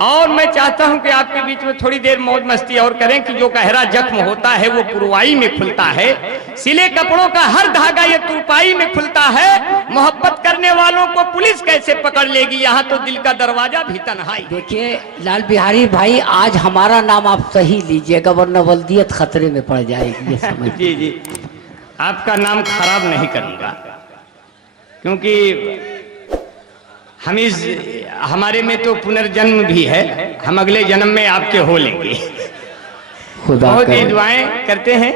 और मैं चाहता हूं कि आपके बीच में थोड़ी देर मौज मस्ती और करें कि जो गहरा जख्म होता है वो पुरवाई में खुलता है, सिले कपड़ों का हर धागा ये तुरपाई में खुलता है। मोहब्बत करने वालों को पुलिस कैसे पकड़ लेगी, यहाँ तो दिल का दरवाजा भी तन्हाई। देखिए लाल बिहारी भाई, आज हमारा नाम आप सही लीजिएगा वरना वल्दियत खतरे में पड़ जाएगी, ये समझ। जी जी, आपका नाम खराब नहीं करूंगा, क्योंकि हमारे में तो पुनर्जन्म भी है, हम अगले जन्म में आपके हो लेंगे। बहुत ही दुआएं करते हैं।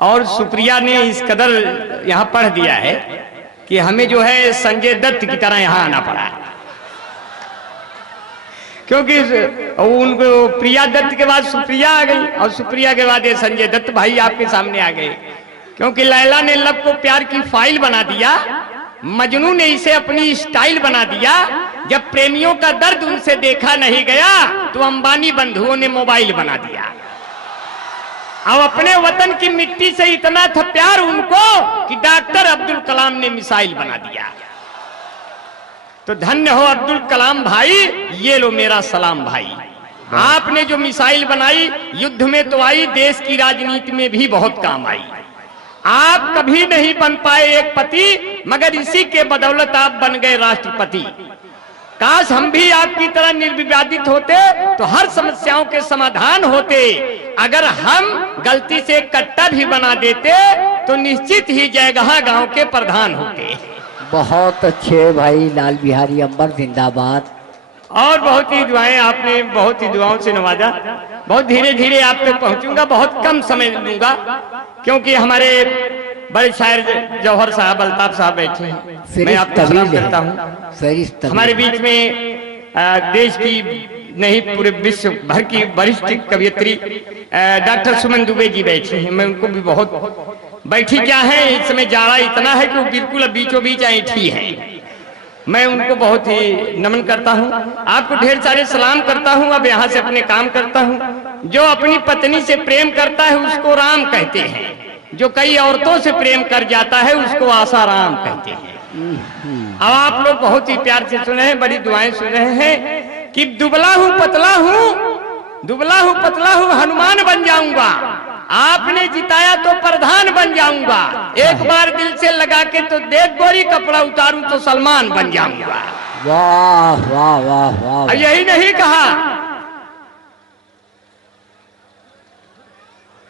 और सुप्रिया ने इस कदर यहाँ पढ़ दिया है कि हमें जो है संजय दत्त की तरह यहाँ आना पड़ा है, क्योंकि उनको प्रिया दत्त के बाद सुप्रिया आ गई और सुप्रिया के बाद ये संजय दत्त भाई आपके सामने आ गए। क्योंकि लैला ने लब को प्यार की फाइल बना दिया, मजनू ने इसे अपनी स्टाइल बना दिया। जब प्रेमियों का दर्द उनसे देखा नहीं गया तो अंबानी बंधुओं ने मोबाइल बना दिया। अब अपने वतन की मिट्टी से इतना था प्यार उनको कि डॉक्टर अब्दुल कलाम ने मिसाइल बना दिया। तो धन्य हो अब्दुल कलाम भाई, ये लो मेरा सलाम भाई। आपने जो मिसाइल बनाई युद्ध में तो आई, देश की राजनीति में भी बहुत काम आई। आप कभी नहीं बन पाए एक पति, मगर इसी के बदौलत आप बन गए राष्ट्रपति। काश हम भी आपकी तरह निर्विवादित होते तो हर समस्याओं के समाधान होते। अगर हम गलती से कट्टा भी बना देते तो निश्चित ही जयगहा गांव के प्रधान होते। बहुत अच्छे भाई लाल बिहारी अम्बर जिंदाबाद। और बहुत ही दुआएं, आपने बहुत ही दुआओं से नवाजा। बहुत धीरे धीरे आप तक पहुंचूंगा, बहुत कम समय लूंगा, क्योंकि हमारे बड़े शायर जौहर साहब, अल्ताफ साहब बैठे हैं। मैं आपको सलाम करता हूं। हमारे बीच में देश की नहीं पूरे विश्व भर की वरिष्ठ कवियत्री डॉक्टर सुमन दुबे जी बैठी हैं। मैं उनको भी बहुत बैठी क्या है, इस समय जाड़ा इतना है कि वो बिल्कुल अब बीचों बीच ऐठी है। मैं उनको बहुत ही नमन करता हूं, आपको ढेर सारे सलाम करता हूं। अब यहाँ से अपने काम करता हूं। जो अपनी पत्नी से प्रेम करता है उसको राम कहते हैं, जो कई औरतों से प्रेम कर जाता है उसको आसाराम कहते हैं। अब आप लोग बहुत ही प्यार से सुन रहे हैं, बड़ी दुआएं सुन रहे हैं कि दुबला हूं पतला हूं, दुबला हूं पतला हूं, हनुमान बन जाऊंगा। आपने जिताया तो प्रधान बन जाऊंगा। एक बार दिल से लगा के तो देख गोरी, कपड़ा उतारूं तो सलमान बन जाऊंगा। वाह वाह वाह वाह। यही नहीं कहा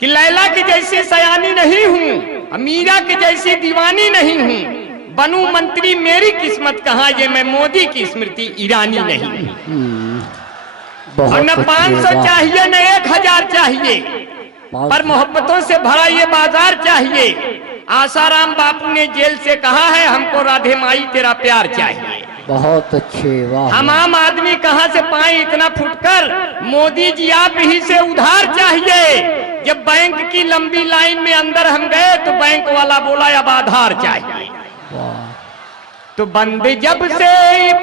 कि लैला की जैसी सयानी नहीं हूं, मीरा की जैसी दीवानी नहीं हूं, बनूं मंत्री मेरी किस्मत कहां, ये मैं मोदी की स्मृति ईरानी नहीं हूं। और न 500 चाहिए न 1000 चाहिए, पर मोहब्बतों से भरा ये बाजार चाहिए। आसाराम बापू ने जेल से कहा है हमको राधे माई तेरा प्यार चाहिए। बहुत अच्छे, वाह। हम आम आदमी कहां से पाए इतना फुटकर, मोदी जी आप ही से उधार चाहिए। जब बैंक की लंबी लाइन में अंदर हम गए तो बैंक वाला बोला अब आधार चाहिए। तो बंद जब से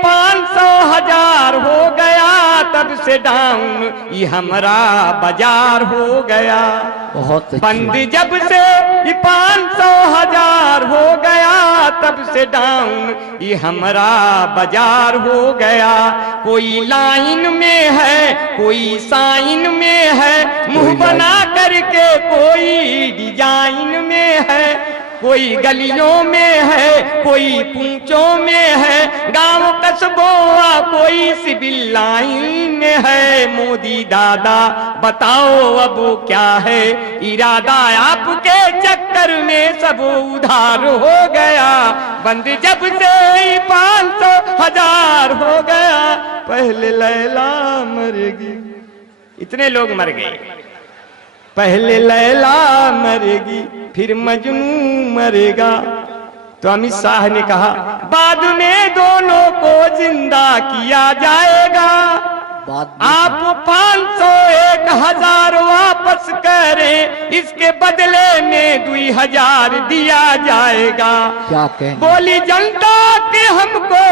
500,000 हो गया, तब से डाउन ये हमारा बाजार हो गया। बहुत बंद जब से 500,000 हो गया, तब से डाउन ये हमारा बाजार हो गया। कोई लाइन में है कोई साइन में है, मुंह बना करके कोई डिजाइन में है, कोई गलियों में है कोई पूंछों में है, गांव कस्बों कोई सिविल लाइन में है। मोदी दादा बताओ अब क्या है इरादा, आपके चक्कर में सब उधार हो गया। बंद जब से 500,000 हो गया, पहले लैला मरेगी, इतने लोग मर गए। पहले लैला मरेगी फिर मजनू मरेगा। तो अमित शाह ने कहा बाद में दोनों को जिंदा किया जाएगा। आप 500 1000 वापस करें, इसके बदले में 2000 दिया जाएगा। क्या कहें? बोली जनता कि हमको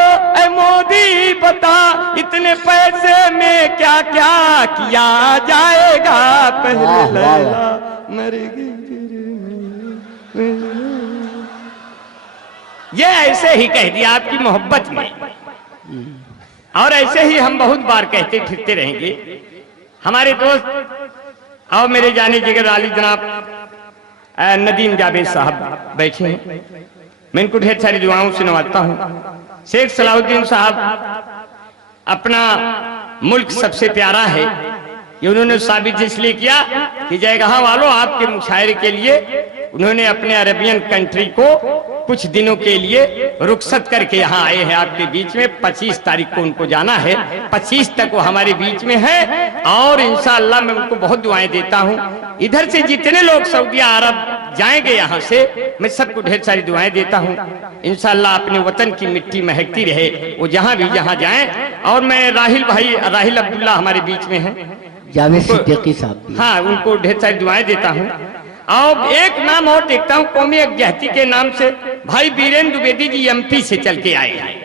ऐ मोदी बता, इतने पैसे में क्या क्या किया जाएगा। पहले लैला मरेगी। ये ऐसे ही कह दिया आपकी मोहब्बत में। और ऐसे ही हम बहुत बार कहते फिरते रहेंगे। हमारे दोस्त और मेरे जाने जिगर वाली जनाब नदीम जावेद साहब बैठे हैं, मैं इनको ढेर सारी दुआओं से नवाजता हूँ। शेख सलाहुद्दीन साहब, अपना मुल्क सबसे प्यारा है, ये उन्होंने साबित इसलिए किया कि जयगहा वालों आपके मुशायरे के लिए उन्होंने अपने अरेबियन कंट्री को कुछ दिनों के लिए रुखसत करके यहाँ आए हैं आपके बीच में। 25 तारीख को उनको जाना है, 25 तक वो हमारे बीच में है और इंशाअल्लाह मैं उनको बहुत दुआएं देता हूँ। इधर से जितने लोग सऊदी अरब जाएंगे यहाँ से, मैं सबको ढेर सारी दुआएं देता हूँ। इंशाअल्लाह अपने वतन की मिट्टी महकती रहे, वो जहाँ भी जहाँ जाएं। और मैं राहिल भाई, राहिल अब्दुल्ला हमारे बीच में है, जावेद सिद्दीकी साहब, हाँ, उनको ढेर सारी दुआएं देता हूँ। और एक नाम और देखता हूँ, कौमी यकजहती के नाम से भाई बीरेंद्र द्विवेदी जी एमपी से चल के आए हैं,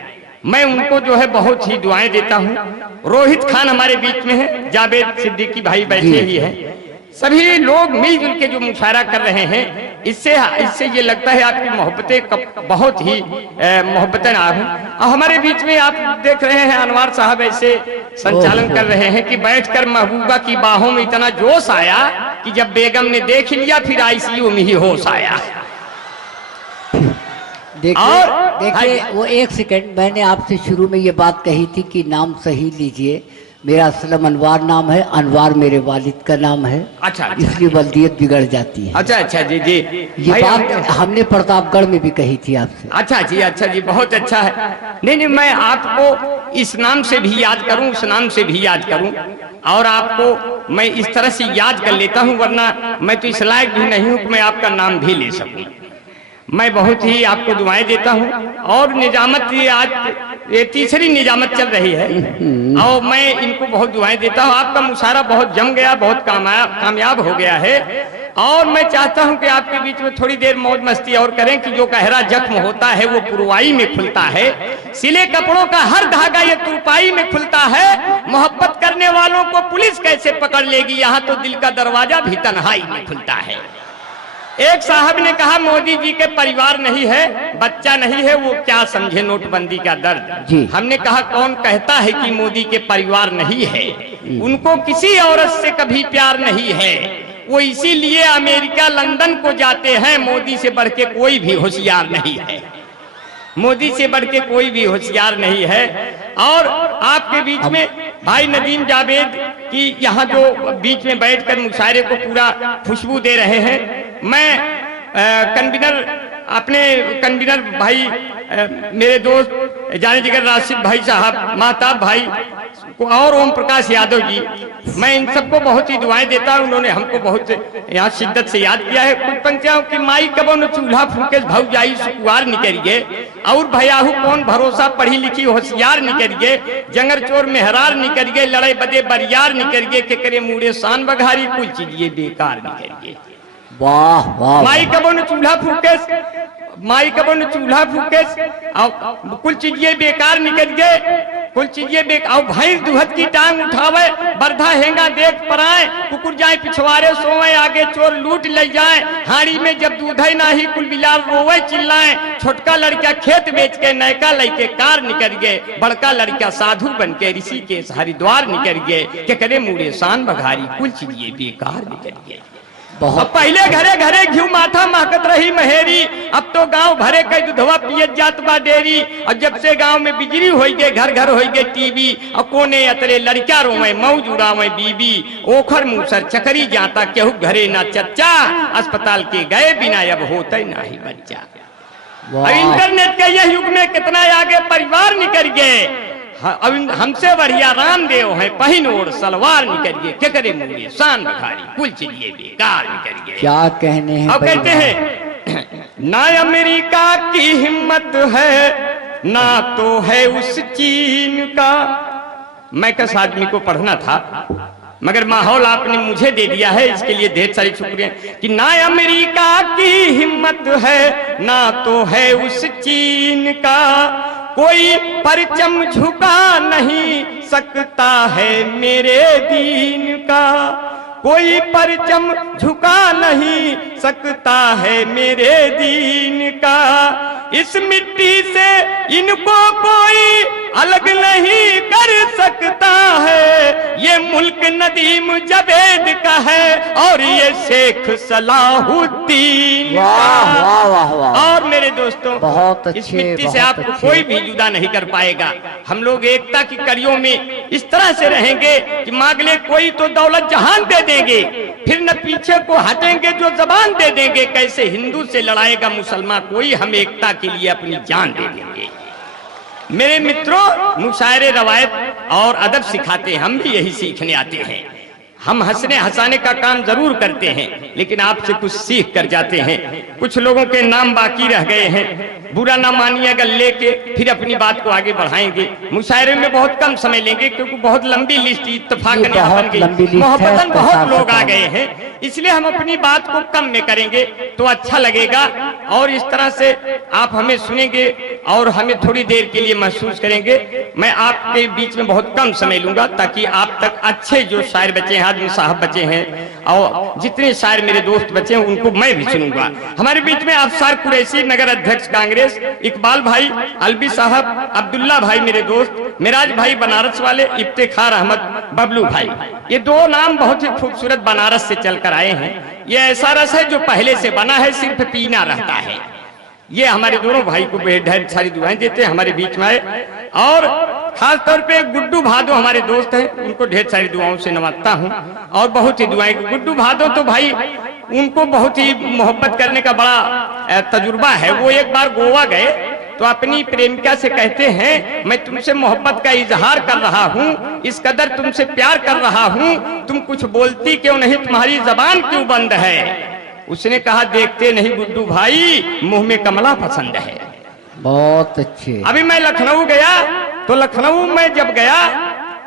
मैं उनको जो है बहुत ही दुआएं देता हूँ। रोहित खान हमारे बीच में है, जावेद सिद्दीकी भाई बैठे ही है। सभी लोग मिलजुल के जो मुशायरा कर रहे हैं, इससे ये लगता है आपकी मोहब्बतें बहुत ही मोहब्बतें आ हैं। और हमारे बीच में आप देख रहे हैं अनवार साहब ऐसे संचालन कर रहे हैं कि बैठकर महबूबा की बाहों में इतना जोश आया कि जब बेगम ने देख लिया फिर आईसीयू में ही होश आया। देखिए वो एक सेकंड, मैंने आपसे शुरू में ये बात कही थी कि नाम सही लीजिए। मेरा असलम अनवार नाम है, अनवार मेरे वालिद का नाम है। अच्छा, इसलिए वल्दियत बिगड़ जाती है। अच्छा जी जी, ये बात हमने प्रतापगढ़ में भी कही थी आपसे। अच्छा जी, बहुत अच्छा है। नहीं, मैं आपको इस नाम से भी याद करूं, उस नाम से भी याद करूं, और आपको मैं इस तरह से याद कर लेता हूं, वरना मैं तो इस लायक भी नहीं हूं कि मैं आपका नाम भी ले सकूं। मैं बहुत ही आपको दुआएं देता हूं। और निजामत, ये आज ये तीसरी निजामत चल रही है और मैं इनको बहुत दुआएं देता हूं। आपका मुशायरा बहुत जम गया, बहुत कामयाब हो गया है। और मैं चाहता हूं कि आपके बीच में थोड़ी देर मौज मस्ती और करें कि जो गहरा जख्म होता है वो पुरवाई में खुलता है, सिले कपड़ों का हर धागा ये तुरपाई में खुलता है। मोहब्बत करने वालों को पुलिस कैसे पकड़ लेगी, यहाँ तो दिल का दरवाजा भी तन्हाई में खुलता है। एक साहब ने कहा मोदी जी के परिवार नहीं है, बच्चा नहीं है, वो क्या समझे नोटबंदी का दर्द। हमने कहा कौन कहता है कि मोदी के परिवार नहीं है, उनको किसी औरत से कभी प्यार नहीं है, वो इसीलिए अमेरिका लंदन को जाते हैं। मोदी से बढ़ के कोई भी होशियार नहीं है, मोदी से बढ़ के कोई भी होशियार नहीं है। और आपके बीच में भाई नदीम जावेद की यहाँ जो बीच में बैठकर मुशायरे को पूरा खुशबू दे रहे हैं, मैं अपने कन्वीनर भाई मेरे दोस्त जाने जिगर राशिद भाई साहब, महताब भाई और ओम प्रकाश यादव जी, मैं इन सबको बहुत ही दुआएं देता हूं। उन्होंने हमको बहुत यहाँ शिद्दत से याद किया है। कुछ पंक्तियों की माई कबो न चूल्हा फूके भाव जाई सुकुआर निकरिए, और भयाहू कौन भरोसा पढ़ी लिखी होशियार निकरिए, जंगर चोर मेहरार निकरिए, लड़ाई बदे बरियार निकरिए, के करे मुड़े शान बघारी कुल चीजिए बेकार निकरिए। वाह वाह, माई कबो न चूल्हा फूके, माई कबो न चूल्हा फूके, कुल चीजिए बेकार निकल गए, कुल चीजिए बेकार। भाई दुहत की टांग उठावे, बरधा हेंगा देख पराए, कुकुर जाए पिछवाड़े सोए, आगे चोर लूट ले जाए, हाड़ी में जब दूध ही नाही कुल बिलाल रोवे चिल्लाए, छोटका लड़का खेत बेच के नयका लड़के कार निकल गए, बड़का लड़का साधु बन के ऋषि के हरिद्वार निकल गए, के करे मुड़े शान बघारी कुल चीजिए बेकार निकल गए। अब पहले घरे घरे घी माथा महकत रही महेरी, अब तो गांव भरे कई दुधवा पियत जात बा डेरी, और जब से गांव में बिजली हो गए, घर घर हो गए टीवी, और कोने अतरे लड़का रोवे मौज उड़ावे बीबी, ओखर मुसर चकरी जाता केहू घरे ना चच्चा, अस्पताल के गए बिना अब होता ना ही बच्चा। और इंटरनेट के यह युग में कितना आगे परिवार निकल गए। अब हमसे बढ़िया रामदेव है, पहिन ओढ़ सलवार निकलिए, क्या करे मुझे शान बखारी कुल चलिए बेकार निकलिए। क्या कहने हैं। अब कहते हैं ना अमेरिका की हिम्मत है, ना तो है उस चीन का। मैं किस आदमी को पढ़ना था, मगर माहौल आपने मुझे दे दिया है, इसके लिए ढेर सारी शुक्रिया। कि ना अमेरिका की हिम्मत है, ना तो है उस चीन का, कोई परचम झुका नहीं सकता है मेरे दीन का, कोई परचम झुका नहीं सकता है मेरे दीन का। इस मिट्टी से इनको कोई अलग नहीं कर सकता है, ये मुल्क नदीम जवेद का है और ये शेख सलाहुद्दीन का। वाह वाह वाह। और मेरे दोस्तों, बहुत अच्छे, इस मिट्टी से बहुत आपको अच्छे। कोई भी जुदा नहीं कर पाएगा। हम लोग एकता की कड़ियों में इस तरह से रहेंगे कि मांग ले कोई तो दौलत जहान दे देंगे, फिर न पीछे को हटेंगे जो जबान दे देंगे। कैसे हिंदू से लड़ाएगा मुसलमान कोई, हम एकता के लिए अपनी जान दे देंगे। मेरे मित्रों, मुशायरे रवायत और अदब सिखाते हैं, हम भी यही सीखने आते हैं। हम हंसने हंसाने का काम जरूर करते हैं, लेकिन आपसे कुछ सीख कर जाते हैं। कुछ लोगों के नाम बाकी रह गए हैं, बुरा ना मानिएगा, लेके फिर अपनी बात को आगे बढ़ाएंगे। मुशायरे में बहुत कम समय लेंगे क्योंकि बहुत लंबी लिस्ट इत्तेफाकन यहाँ बन गई, मोहब्बतन बहुत लोग आ गए हैं, इसलिए हम अपनी बात को कम में करेंगे तो अच्छा लगेगा। और इस तरह से आप हमें सुनेंगे और हमें थोड़ी देर के लिए महसूस करेंगे। मैं आपके बीच में बहुत कम समय लूंगा ताकि आप तक अच्छे जो शायर बचे हैं, आदमी साहब बचे हैं और जितने शायर मेरे दोस्त बचे हैं उनको मैं भी सुनूंगा। हमारे बीच में अफसर कुरैशी, नगर अध्यक्ष कांग्रेस, इकबाल भाई, अलवी साहब, अब्दुल्ला भाई मेरे दोस्त, मिराज भाई बनारस वाले, इफ्तिखार अहमद, बबलू भाई। ये दो नाम बहुत ही खूबसूरत बनारस से चलकर आए हैं। ये ऐसा रस है जो पहले से बना है, सिर्फ पीना रहता है। ये हमारे दोनों भाई को ढेर सारी दुआएं देते हैं, हमारे बीच में आए। और खास तौर पे गुड्डू भादो हमारे दोस्त हैं, उनको ढेर सारी दुआओं से नवाजता हूँ और बहुत ही दुआएं। गुड्डू भादो तो भाई उनको बहुत ही मोहब्बत करने का बड़ा तजुर्बा है। वो एक बार गोवा गए तो अपनी प्रेमिका से कहते हैं, मैं तुमसे मोहब्बत का इजहार कर रहा हूँ, इस कदर तुमसे प्यार कर रहा हूँ, तुम कुछ बोलती क्यों नहीं, तुम्हारी जबान क्यों बंद है। उसने कहा, देखते नहीं गुड्डू भाई, मुंह में कमला पसंद है। बहुत अच्छे। अभी मैं लखनऊ गया तो लखनऊ में जब गया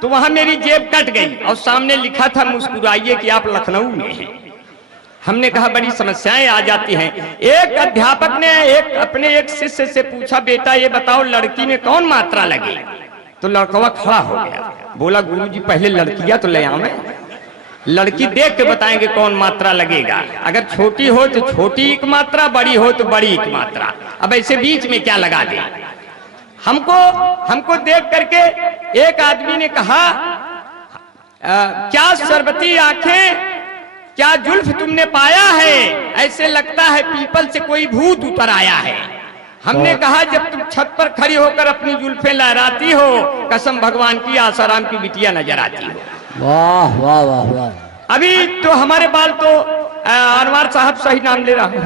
तो वहां मेरी जेब कट गई और सामने लिखा था, मुस्कुराइए कि आप लखनऊ में हैं। हमने कहा बड़ी समस्याएं आ जाती हैं। एक अध्यापक ने अपने एक शिष्य से पूछा, बेटा ये बताओ लड़की में कौन मात्रा लगे। तो लड़कवा खड़ा हो गया, बोला गुरुजी पहले लड़कियां तो ले आवे, लड़की देख के बताएंगे कौन मात्रा लगेगा। अगर छोटी हो तो छोटी एक मात्रा, बड़ी हो तो बड़ी एक मात्रा, अब ऐसे बीच में क्या लगा दे। हमको देख करके एक आदमी ने कहा, क्या शरबती आंखें, क्या जुल्फ तुमने पाया है, ऐसे लगता है पीपल से कोई भूत उतर आया है। हमने कहा, जब तुम छत पर खड़ी होकर अपनी जुल्फें लहराती हो, कसम भगवान की आसाराम की बिटिया नजर आती हो। वाह वाह वाह वाह। अभी तो हमारे बाल तो अनवार साहब सही नाम ले रहा हूं,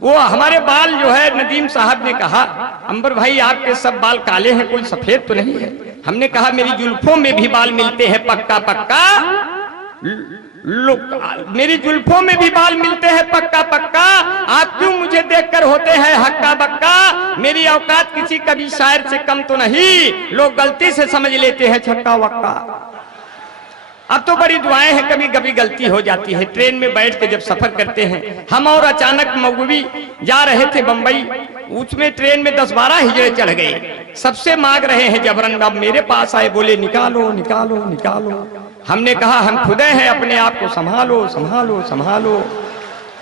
वो हमारे बाल जो है नदीम साहब ने कहा, अंबर भाई आपके सब बाल काले हैं, कोई सफेद तो नहीं है। हमने कहा, मेरी जुल्फों में भी बाल मिलते हैं पक्का पक्का, मेरी जुल्फों में भी बाल मिलते हैं पक्का पक्का, आप क्यों मुझे देखकर होते हैं हक्का बक्का। मेरी औकात किसी कभी शायर से कम तो नहीं, लोग गलती से समझ लेते हैं छक्का वक्का। अब तो बड़ी दुआएं हैं, कभी कभी गलती हो जाती है। ट्रेन में बैठ के जब सफर करते हैं हम, और अचानक मऊवी जा रहे थे बंबई, उसमें ट्रेन में 10-12 हिजड़े चढ़ गए, सबसे मांग रहे हैं जबरन। अब मेरे पास आए, बोले निकालो निकालो निकालो। हमने कहा, हम खुदे हैं, अपने आप को संभालो संभालो संभालो।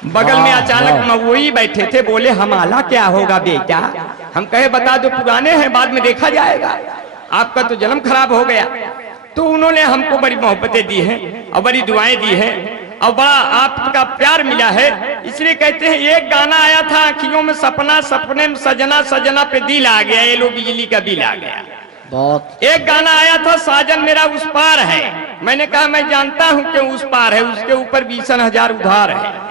बगल में अचानक मऊवी बैठे थे, बोले हमारा क्या होगा बेटा। हम कहे, बता दो, पुराने हैं, बाद में देखा जाएगा, आपका तो जन्म खराब हो गया। तो उन्होंने हमको बड़ी मोहब्बतें दी हैं और बड़ी दुआएं दी हैं और बड़ा आपका प्यार मिला है। इसलिए कहते हैं, एक गाना आया था, आँखियों में सपना, सपने में सजना, सजना पे दिल आ गया, ये लो बिजली का बिल आ गया। बहुत। एक गाना आया था, साजन मेरा उस पार है। मैंने कहा, मैं जानता हूं कि उस पार है, उसके ऊपर 20,000 उधार है।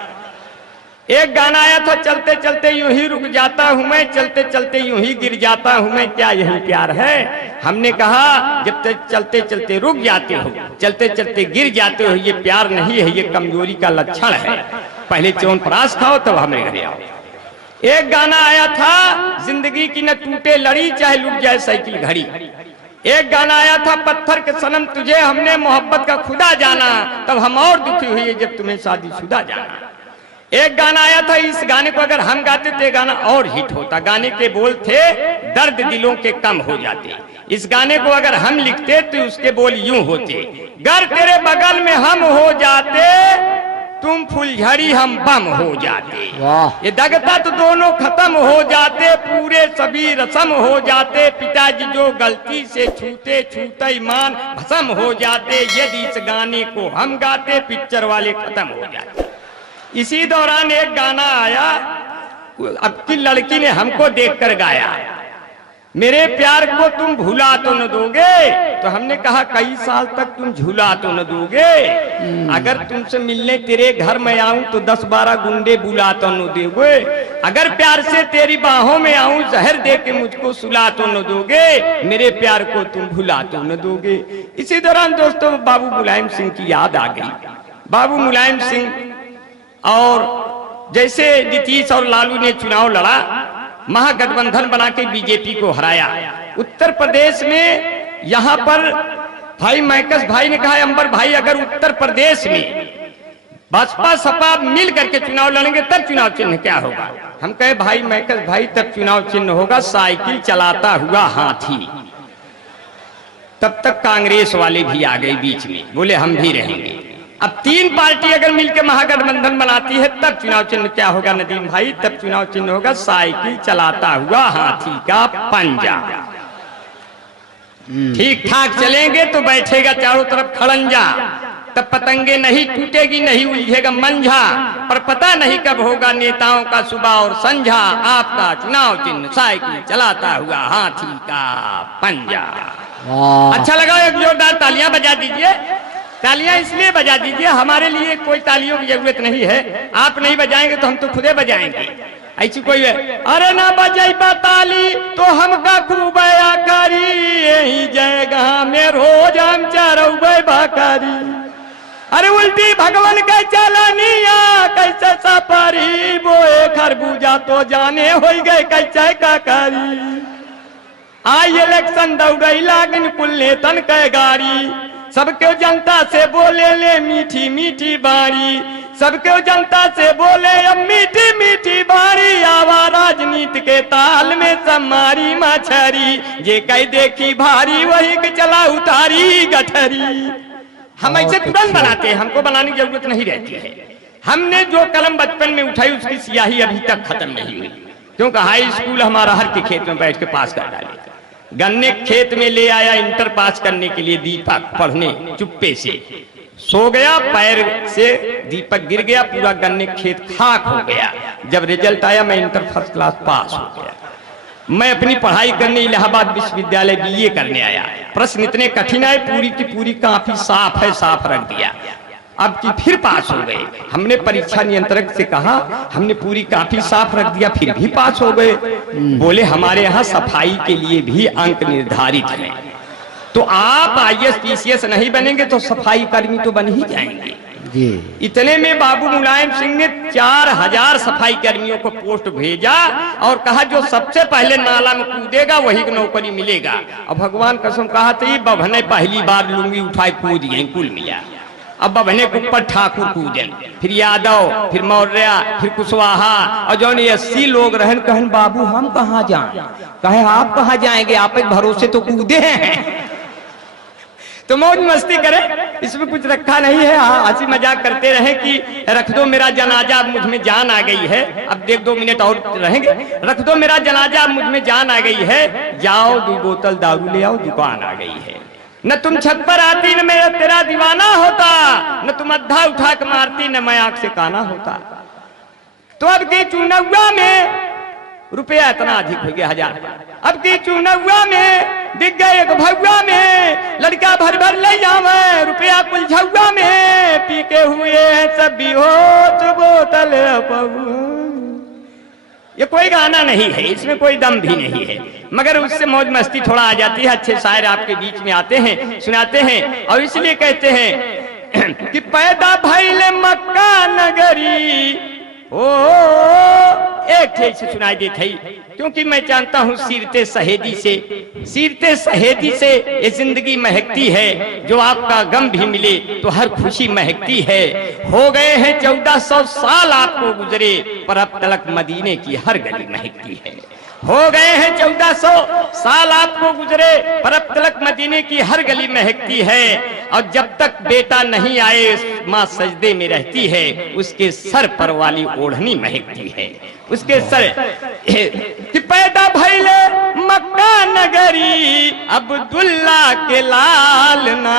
एक गाना आया था, चलते चलते यूं ही रुक जाता हूं मैं, चलते चलते यूं ही गिर जाता हूं मैं, क्या यही प्यार है। हमने कहा, जब तक चलते चलते रुक जाते हो, चलते चलते गिर जाते हो, ये प्यार नहीं है, ये कमजोरी का लक्षण है। पहले च्यवनप्राश खाओ तब हमें घरे आओ। एक गाना आया था, जिंदगी की न टूटे लड़ी, चाहे लुट जाए साइकिल घड़ी। एक गाना आया था, पत्थर के सनम तुझे हमने मोहब्बत का खुदा जाना, तब हम और दुखी हुए जब तुम्हें शादीशुदा जाना। एक गाना आया था, इस गाने को अगर हम गाते तो गाना और हिट होता। गाने के बोल थे, दर्द दिलों के कम हो जाते। इस गाने को अगर हम लिखते तो उसके बोल यूं होते, गर तेरे बगल में हम हो जाते तुम फुलझड़ी हम बम हो जाते। वाह। ये दगता तो दोनों खत्म हो जाते, पूरे सभी रसम हो जाते, पिताजी जो गलती से छूते छूते ईमान भस्म हो जाते, यदि इस गाने को हम गाते पिक्चर वाले खत्म हो जाते। इसी दौरान एक गाना आया, अब की लड़की ने हमको देखकर गाया, मेरे प्यार को तुम भुला तो न दोगे। तो हमने कहा कई साल तक तुम झूला तो न दोगे, अगर तुमसे मिलने तेरे घर में आऊं तो 10-12 गुंडे बुला तो न दोगे, अगर प्यार से तेरी बाहों में आऊं जहर दे के मुझको सुला तो न दोगे, मेरे प्यार को तुम भुला तो न दोगे। इसी दौरान दोस्तों बाबू मुलायम सिंह की याद आ गई। बाबू मुलायम सिंह और जैसे नीतीश और लालू ने चुनाव लड़ा, महागठबंधन बना के बीजेपी को हराया। उत्तर प्रदेश में यहाँ पर भाई मैकस भाई ने कहा, अंबर भाई अगर उत्तर प्रदेश में बसपा सपा मिल करके चुनाव लड़ेंगे तब चुनाव चिन्ह क्या होगा। हम कहे भाई मैकस भाई तब चुनाव चिन्ह होगा साइकिल चलाता हुआ हाथी। तब तक कांग्रेस वाले भी आ गए बीच में, बोले हम भी रहेंगे। अब 3 पार्टी अगर मिलकर महागठबंधन बनाती है तब चुनाव चिन्ह क्या होगा नदीम भाई, तब चुनाव चिन्ह होगा साइकिल चलाता हुआ हाथी का पंजा। ठीक ठाक चलेंगे तो बैठेगा चारों तरफ खड़ंजा, तब पतंगे नहीं टूटेगी नहीं उलझेगा मंझा, पर पता नहीं कब होगा नेताओं का सुबह और संझा, आपका चुनाव चिन्ह साइकिल चलाता हुआ हाथी का पंजा। अच्छा लगा, एक जोरदार तालियां बजा दीजिए। तालियां इसलिए बजा दीजिए, हमारे लिए कोई तालियों की जरूरत नहीं है, आप नहीं बजाएंगे तो हम तो खुदे बजाएंगे। ऐसी कोई है अरे ना बजाई ताली तो हमका खूब आकारी, यही जगह में रोज हम चरौबे बकरी, अरे उल्टी भगवान के चलनिया कैसे सपरी, बोए खरबूजा तो जाने हो गए कैसे काकारी, आई इलेक्शन दौड़ई लागिन कुल नेतन के गाड़ी, सबके जनता से बोले ले मीठी मीठी बारी, सबके जनता से बोले अब मीठी मीठी बारी, आवा राजनीति के ताल में समारी मछरी, जे कह देखी भारी वही के चला उतारी गठरी। हम ऐसे तुरंत बनाते हैं, हमको बनाने की जरूरत नहीं रहती है। हमने जो कलम बचपन में उठाई उसकी स्याही अभी तक खत्म नहीं हुई, क्योंकि हाई स्कूल हमारा हर के खेत में बैठ के पास कर डाले। गन्ने खेत में ले आया इंटर पास करने के लिए दीपक पढ़ने, चुप्पे से सो गया, पैर से दीपक गिर गया, पूरा गन्ने खेत खाक हो गया। जब रिजल्ट आया मैं इंटर फर्स्ट क्लास पास हो गया। मैं अपनी पढ़ाई करने इलाहाबाद विश्वविद्यालय BA करने आया, प्रश्न इतने कठिन आए, पूरी की पूरी काफी साफ है, साफ रख दिया। अब की फिर पास हो गए। हमने परीक्षा नियंत्रक से कहा, हमने पूरी काफी साफ रख दिया फिर भी पास हो गए। बोले हमारे यहाँ सफाई के लिए भी अंक निर्धारित है, तो आप IAS PCS नहीं बनेंगे तो सफाई कर्मी तो बन ही जाएंगे जी। इतने में बाबू मुलायम सिंह ने 4000 सफाई कर्मियों को पोस्ट भेजा और कहा जो सबसे पहले नाला में कूदेगा वही को नौकरी मिलेगा। और भगवान कसम कहा थी बभने पहली बार लुंगी उठाए कूद गए कुल मिला। अब बभने के ऊपर ठाकुर कूदन, फिर यादव, फिर मौर्य, फिर कुशवाहा, और जो 80 लोग रहन कहन बाबू हम कहाँ जाएं, कहे आप कहाँ जाएंगे, आप एक भरोसे तो कूदे हैं। तो मौज मस्ती करें, इसमें कुछ रखा नहीं है, हंसी मजाक करते रहे कि रख दो मेरा जनाजा अब मुझ में जान आ गई है, अब देख 2 मिनट और रहेंगे, रख दो मेरा जनाजा अब मुझ में जान आ गई है, जाओ 2 बोतल दारू ले आओ दुकान आ गई है। न तुम छत पर आती न मैं तेरा दीवाना होता, न तुम अद्धा उठा के मारती न मैं आंख से काना होता। तो अब की चुनाव में रुपया इतना अधिक हो गया 1000, अब की चुनाव में दिख गए एक भगवा में, लड़का भर भर ले जावे रुपया कुल झुआ में, पी के हुए सब बेहोश बोतल पहुआ। ये कोई गाना नहीं है, इसमें कोई दम भी नहीं है, मगर उससे मौज मस्ती थोड़ा आ जाती है। अच्छे शायर आपके बीच में आते हैं, सुनाते हैं, और इसलिए कहते हैं कि पैदा भइले मक्का नगरी। ओ एक थे से सुनाई देती है, क्योंकि मैं जानता हूँ सीरते सहेदी से ये जिंदगी महकती है, जो आपका गम भी मिले तो हर खुशी महकती है। हो गए हैं 1400 साल आपको गुजरे, पर अब तलक मदीने की हर गली महकती है। हो गए हैं 1400 साल आपको गुजरे, पर अब तलक मदीने की हर गली महकती है। और जब तक बेटा नहीं आए माँ सजदे में रहती है, उसके सर पर वाली ओढ़नी महकती है, उसके सर कि पैदा भइले मक्का नगरी अब्दुल्ला के लाल ना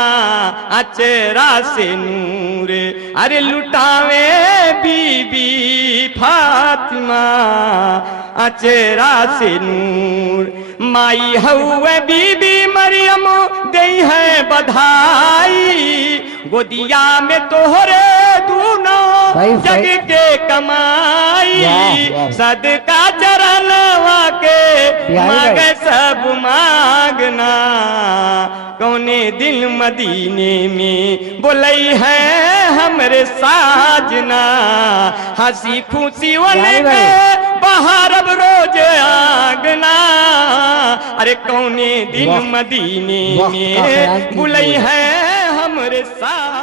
अचरा से नूर अरे लुटावे बीबी फातिमा अचरा से नूर माई हउए बीबी मरियम गई है बधाई गोदिया में तोहरे दूनो जग के कमाई सदका चरणवा के मांगे सब मांगना कौने दिल मदीने में बोलई है हमरे साजना हंसी खुशी वाले के बाहर अब रोज आगना अरे कौने दिन मदीने में बुलई है हमरे साथ